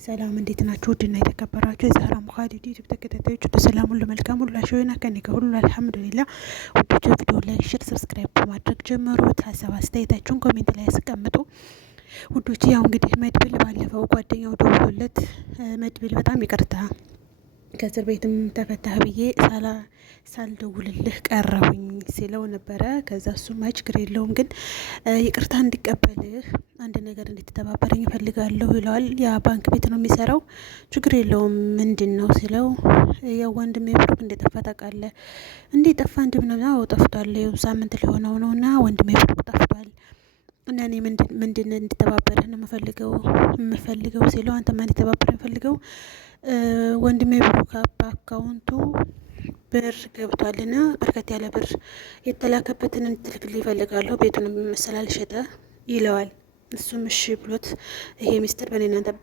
ሰላም እንዴት ናችሁ? ውድና የተከበራችሁ የዛህራ ሙኻዲድ ዩቲዩብ ተከታታዮች ሁሉ ሰላም ሁሉ መልካም ሁሉ አሸወና ከኔ ከሁሉ አልሐምዱሊላህ። ውዶች ቪዲዮ ላይክ፣ ሼር፣ ሰብስክራይብ በማድረግ ጀምሩት። ሀሳብ አስተያየታችሁን ኮሜንት ላይ ያስቀምጡ። ውዶች ያው እንግዲህ መድብል ባለፈው ጓደኛው ደውሎለት መድብል በጣም ይቅርታ ከእስር ቤትም ተፈታህ ብዬ ሳልደውልልህ ቀረሁኝ ሲለው ነበረ። ከዛ እሱም አይ ችግር የለውም ግን ይቅርታ እንዲቀበልህ አንድ ነገር እንድትተባበረኝ እፈልጋለሁ ይለዋል። ያ ባንክ ቤት ነው የሚሰራው። ችግር የለውም ምንድን ነው ሲለው ያው ወንድሜ ብሩክ እንደጠፋ ታውቃለህ። እንዴ ጠፋ እንዴ ምናምን? አዎ ጠፍቷል፣ ይኸው ሳምንት ሊሆነው ነው እና ወንድሜ ብሩክ ጠፍቷል እና እኔ ምንድን እንድተባበርህ ነው የምፈልገው ሲለው አንተ ማን እንድተባበርህ የምፈልገው ወንድሜ ብሩክ በአካውንቱ ብር ገብቷልና በርከት ያለ ብር የተላከበትን እንድትልክልኝ ይፈልጋለሁ፣ ቤቱንም ስላልሸጠ ይለዋል። እሱም እሺ ብሎት ይሄ ሚስጥር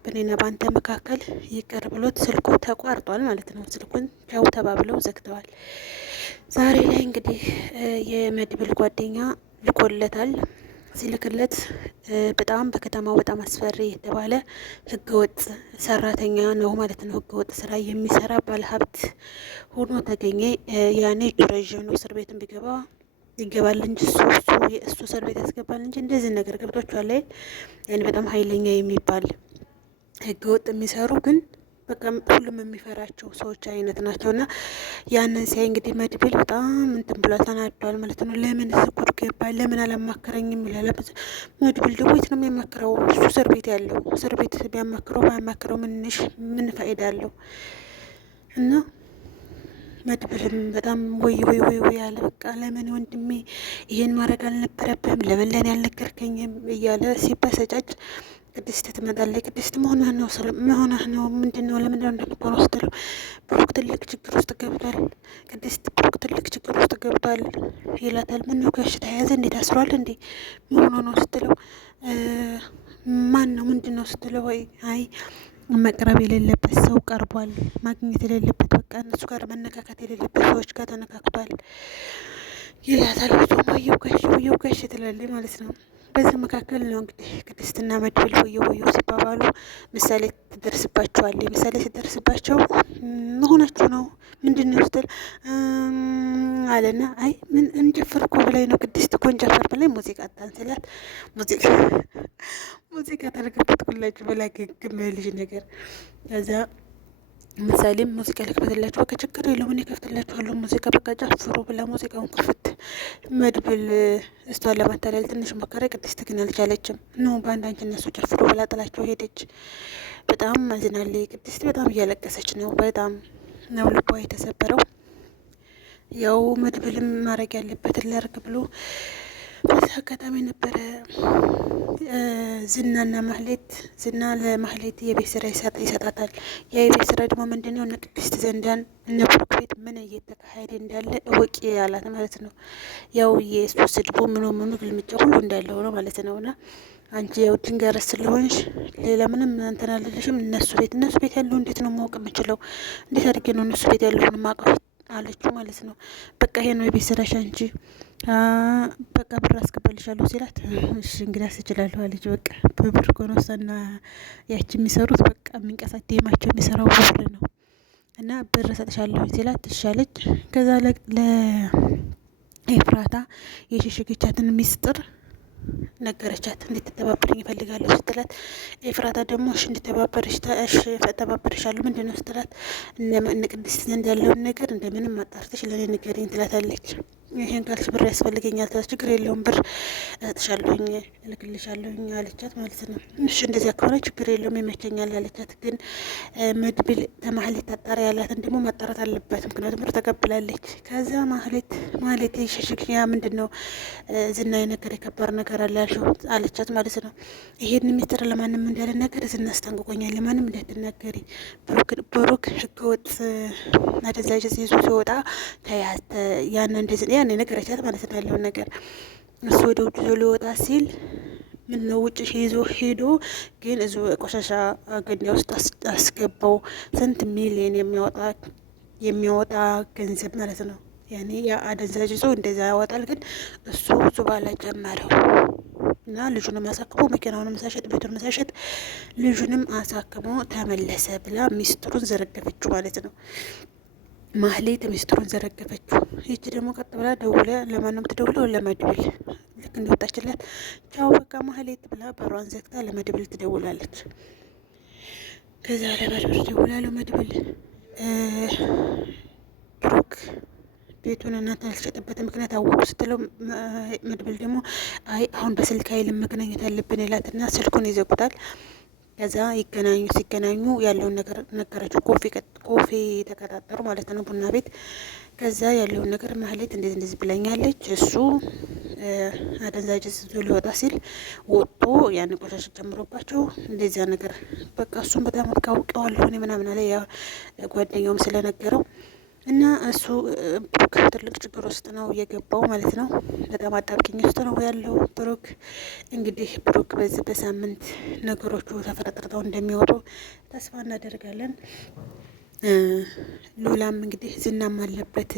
በኔና በአንተ መካከል ይቅር ብሎት ስልኩ ተቋርጧል ማለት ነው። ስልኩን ቻው ተባብለው ዘግተዋል። ዛሬ ላይ እንግዲህ የመድብል ጓደኛ ልኮለታል። ሲልክለት በጣም በከተማው በጣም አስፈሪ የተባለ ህገወጥ ሰራተኛ ነው ማለት ነው። ህገወጥ ስራ የሚሰራ ባለሀብት ሆኖ ተገኘ። ያኔ ረዥም ነው፣ እስር ቤትን ቢገባ ይገባል እንጂ እሱ እስር ቤት ያስገባል እንጂ እንደዚህ ነገር ገብቷችኋል አይደል? ያኔ በጣም ኃይለኛ የሚባል ህገወጥ የሚሰሩ ግን በቃ ሁሉም የሚፈራቸው ሰዎች አይነት ናቸው። እና ያንን ሲያይ እንግዲህ መድብል በጣም እንትን ብሏል፣ ተናዷል ማለት ነው። ለምን ስኩር ገባ? ለምን አላማከረኝም ይላል። መድብል ደግሞ የት ነው የሚያማክረው? እሱ እስር ቤት ያለው እስር ቤት ቢያማክረው ባያማክረው ምን ፋይዳ አለው? እና መድብልም በጣም ወይ ያለ በቃ ለምን ወንድሜ ይሄን ማድረግ አልነበረብህም፣ ለምን ለኔ አልነገርከኝም እያለ ሲበሰጫጭ ቅድስት ትመጣለች። ቅድስት መሆንህ ነው ምንድን ነው ለምንድነው እንደነበረው ስትለው ብሩክ ትልቅ ችግር ውስጥ ገብቷል። ቅድስት ብሩክ ትልቅ ችግር ውስጥ ገብቷል ይላታል። ምን ነው ጋሽ ተያያዘ እንዴት አስሯል እንዴ መሆኑ ነው ስትለው ማን ነው ምንድን ነው ስትለው ወይ አይ መቅረብ የሌለበት ሰው ቀርቧል፣ ማግኘት የሌለበት በቃ እነሱ ጋር መነካከት የሌለበት ሰዎች ጋር ተነካክቷል ይላታል። ወየው ጋሽ ትላለች ማለት ነው። በዚህ መካከል ነው እንግዲህ ቅድስትና መድብል ወየው ሲባባሉ ምሳሌ ትደርስባቸዋለች። ምሳሌ ሲደርስባቸው መሆናችሁ ነው ምንድን ነው ስትል አለና አይ ምን እንጨፍር እኮ ብላይ ነው ቅድስት እኮ እንጨፍር ብላይ ሙዚቃ ታንስላት ሙዚቃ ታደርግበት ኩላችሁ ብላ ግግም ልጅ ነገር ከዛ ምሳሌም ሙዚቃ ልክፈትላችሁ በቃ ችግር የለውም እኔ ከፍትላችኋለሁ ሙዚቃ በቃ ጨፍሩ ብላ ሙዚቃውን ክፍት መድብል እሷን ለማታለል ትንሽ ሞከረ። ቅድስት ግን አልቻለችም። ኖ በአንድ አንቺ እነሱ ጨፍሩ ብላ ጥላቸው ሄደች። በጣም አዝናለች ቅድስት፣ በጣም እያለቀሰች ነው። በጣም ነው ልቧ የተሰበረው። ያው መድብልም ማድረግ ያለበትን ላርግ ብሎ በዚህ አጋጣሚ ነበረ ዝና ለማህሌት የቤት ስራ ይሰጣታል። ያ የቤት ስራ ደግሞ ምንድነው እነ ቅድስት ዘንዳን እነ ብሩክ ቤት ምን እየተካሄደ እንዳለ እወቂ ያላት ማለት ነው። ያው የእሱ ስድቡ ምኑ ግልምጫ ሁሉ እንዳለው ነው ማለት ነው። እና አንቺ ያው ድንጋይ ስለሆንሽ ሌላ ምንም እንትን አልልሽም። እነሱ ቤት ያለው እንዴት ነው ማወቅ የምችለው? እንዴት አድርጌ ነው እነሱ ቤት ያለውን ማቀፍ አለችው ማለት ነው። በቃ ይሄ ነው የቤት ስራሽ አንቺ በቃ ብር አስገባልሻለሁ ሲላት እሺ እንግዲህ አስችላለሁ አለች። በቃ በብር ኮኖሰና ያቺ የሚሰሩት በቃ የሚንቀሳት ዴማቸው የሚሰራው ብር ነው። እና ብር ሰጥሻለሁ ሲላት እሺ አለች። ከዛ ለኤፍራታ የሸሸገቻትን ሚስጥር ነገረቻት። እንድትተባበረኝ እፈልጋለሁ ስትላት ኤፍራታ ደግሞ እሺ ተባበርሻለሁ ምንድን ነው ስትላት እነ ቅድስት ዘንድ ያለውን ነገር እንደምንም አጣርተሽ ለእኔ ንገሪኝ ትላታለች። ይሄን ካልሽ ብር ያስፈልገኛል ትላት። ችግር የለውም ብር እሰጥሻለሁኝ እልክልሻለሁኝ አለቻት ማለት ነው። እሺ እንደዚያ ከሆነ ችግር የለውም ይመቸኛል አለቻት። ግን መድብል ከማህሌት አጣሪ ያላትን ደግሞ ማጣራት አለባት፣ ምክንያቱም ብር ተቀብላለች። ከዛ ማህሌት ሸሽግያ ምንድን ነው ዝና የነገር የከባድ ነገር አላልሽው አለቻት ማለት ነው። ይሄን ሚስጥር ለማንም እንዳልናገር ዝና አስጠንቅቆኛል፣ ለማንም እንዳትናገሪ። ብሩክ ህገወጥ አደንዛዥ ዕፅ ይዞ ሲወጣ ያን ነገረቻት ማለት ነው። ያለውን ነገር እሱ ወደ ውጭ ይዞ ሊወጣ ሲል ምን ነው ውጭ ይዞ ሄዶ ግን እዙ ቆሻሻ ገንዳ ውስጥ አስገባው። ስንት ሚሊዮን የሚያወጣ ገንዘብ ማለት ነው። ያኔ ያ አደንዛዥ ዕፅ እንደዛ ያወጣል፣ ግን እሱ ባላ ጀመረው እና ልጁንም አሳክሞ መኪናውንም ሳይሸጥ ቤቱንም ሳይሸጥ ልጁንም አሳክሞ ተመለሰ ብላ ሚስጥሩን ዘረገፈችው ማለት ነው። ማህሌት ሚስጥሩን ዘረገፈችው። ይቺ ደግሞ ቀጥ ብላ ደውለ ለማንም ትደውለው ለመድብል ልክ እንደወጣችላት ቻው በቃ ማህሌት ብላ በሯን ዘግታ ለመድብል ትደውላለች። ከዛ ለመድብል ደውላ ለመድብል ብሩክ ቤቱን እናንተ ያልተሸጠበት ምክንያት አወቁ ስትለው መድብል ደግሞ አይ አሁን በስልክ ኃይል መገናኘት ያለብን ይላትና ስልኩን ይዘጉታል። ከዛ ሲገናኙ ያለውን ነገር ነገረችው። ኮፊ ተቀጣጠሩ ማለት ነው፣ ቡና ቤት። ከዛ ያለውን ነገር ማህሌት እንደዚህ ብለኛለች። እሱ አደንዛዥ ይዞ ሊወጣ ሲል ወጥቶ ያን ቆሻሻ ጨምሮባቸው እንደዚያ ነገር በቃ እሱም በጣም አውቀዋለሁ እኔ ምናምን አለ። ያ ጓደኛውም ስለነገረው እና እሱ ብሩክ ትልቅ ችግር ውስጥ ነው የገባው ማለት ነው። በጣም አጣብቂኝ ውስጥ ነው ያለው ብሩክ። እንግዲህ ብሩክ በዚህ በሳምንት ነገሮቹ ተፈረጥርተው እንደሚወጡ ተስፋ እናደርጋለን። ሉላም እንግዲህ ዝናም አለበት፣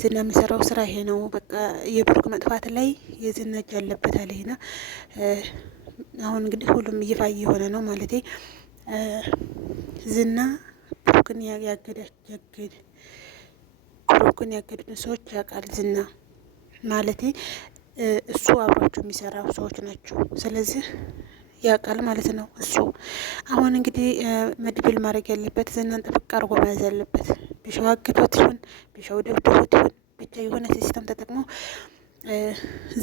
ዝና የሚሰራው ስራ ይሄ ነው። በቃ የብሩክ መጥፋት ላይ የዝና እጅ አለበት አለና አሁን እንግዲህ ሁሉም ይፋ እየሆነ ነው ማለቴ ዝና ብሩክን ብሩክን ያገዱትን ሰዎች ያውቃል ዝና ማለቴ እሱ አብሯቸው የሚሰራው ሰዎች ናቸው። ስለዚህ ያውቃል ማለት ነው እሱ። አሁን እንግዲህ መድብል ማድረግ ያለበት ዝናን ጥብቅ አድርጎ መያዝ ያለበት። ቢሻው አግቶት ይሁን ቢሻው ደብድቦት ይሁን ብቻ የሆነ ሲስተም ተጠቅሞ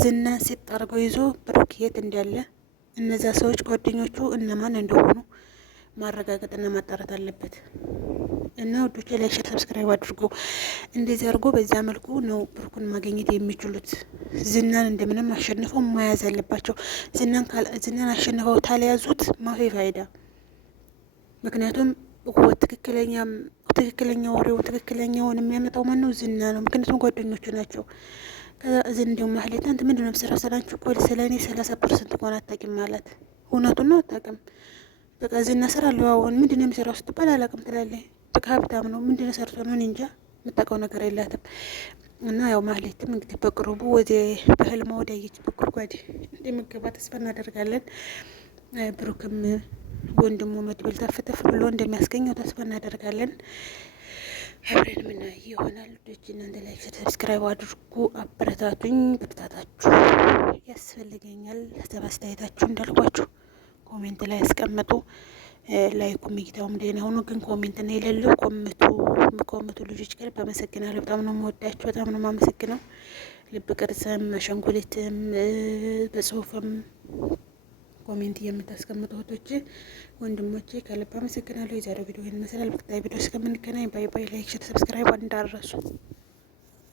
ዝና ሲጥ አድርጎ ይዞ ብሩክ የት እንዳለ እነዚያ ሰዎች ጓደኞቹ እነማን እንደሆኑ ማረጋገጥና ማጣራት አለበት። እና ወዶቼ ላይ ሼር ሰብስክራይብ አድርጎ እንደዚህ አድርጎ በዛ መልኩ ነው ብሩክን ማግኘት የሚችሉት። ዝናን እንደምንም አሸንፈው መያዝ አለባቸው። ዝናን አሸንፈው ታለያዙት ማፊ ፋይዳ። ምክንያቱም ትክክለኛ ወሬውን ትክክለኛውን የሚያመጣው ማን ነው? ዝና ነው። ምክንያቱም ጓደኞቹ ናቸው። ከዛ እንዲሁም ማህሌት አንተ ምንድን ነው የምትሰራው? ስላንቺ እኮ ስለእኔ 30% እንኳን አታውቂም ማለት እውነቱን ነው። አታውቅም በቃ ዝና ስራለሁ። አሁን ምንድን ነው የሚሰራው ስትባል አላውቅም ትላለች። በቃ ሀብታም ነው። ምንድን ነው ሰርቶ ነው እንጃ፣ የምታውቀው ነገር የላትም። እና ያው ማህሌትም እንግዲህ በቅርቡ በህልማ ወዳየችበት ጉድጓድ እንደሚገባ ተስፋ እናደርጋለን። ብሩክም ወንድሙ መድብል ተፍተፍ ብሎ እንደሚያስገኘው ተስፋ እናደርጋለን። አብረን ምናይ ይሆናል። ልጆች እናንተ ላይክ ሰብስክራይብ አድርጉ፣ አበረታቱኝ። ብርታታችሁ ያስፈልገኛል። ሀሳብ አስተያየታችሁ እንዳልኳችሁ ኮሜንት ላይ ያስቀምጡ። ላይኩም እይታውም ደህና ሆኖ ግን ኮሜንት ነው የሌለው። ኮሜንቱ ልጆች ጋር በመሰግናለሁ። በጣም ነው የምወዳችሁ፣ በጣም ነው የማመሰግነው። ልብ ቅርጽም አሻንጉሊትም በጽሁፍም ኮሜንት የምታስቀምጡ እህቶቼ ወንድሞቼ ከልብ አመሰግናለሁ። የዛሬው ቪዲዮ ይህን ይመስላል። በቀጣይ ቪዲዮ እስከምንገናኝ ባይ ባይ። ላይክ ሼር ሰብስክራይብ እንዳረሱ